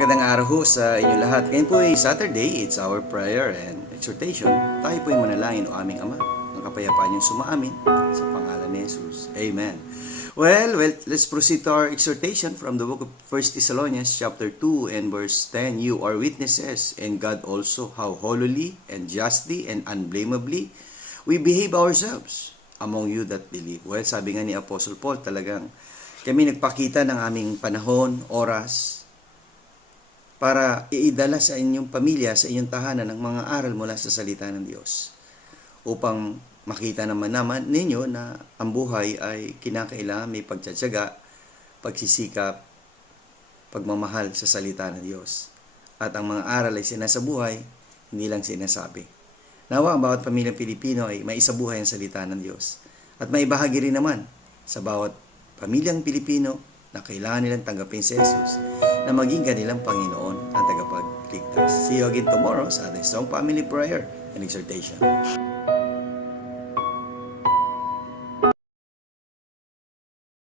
Magandang araw ho sa inyo lahat. Ngayon po ay Saturday, it's our prayer and exhortation. Tayo po ay manalangin o aming Ama. Ang kapayapaan niyong sumaamin sa pangalan ni Jesus. Amen. Well, let's proceed to our exhortation from the book of 1 Thessalonians chapter 2 and verse 10. You are witnesses, and God also, how holily and justly and unblameably we behave ourselves among you that believe. Well, sabi nga ni Apostle Paul, talagang kami nagpakita ng aming panahon, oras, para iidala sa inyong pamilya, sa inyong tahanan ng mga aral mula sa salita ng Diyos. Upang makita naman ninyo na ang buhay ay kinakailangan may pagtsatsaga, pagsisikap, pagmamahal sa salita ng Diyos. At ang mga aral ay sinasabuhay, hindi lang sinasabi. Nawa ang bawat pamilyang Pilipino ay maisabuhay ang salita ng Diyos. At maibahagi rin naman sa bawat pamilyang Pilipino na kailangan nilang tanggapin si Jesus na maging kanilang Panginoon at tagapagligtas. See you again tomorrow sa ating strong family prayer and exhortation.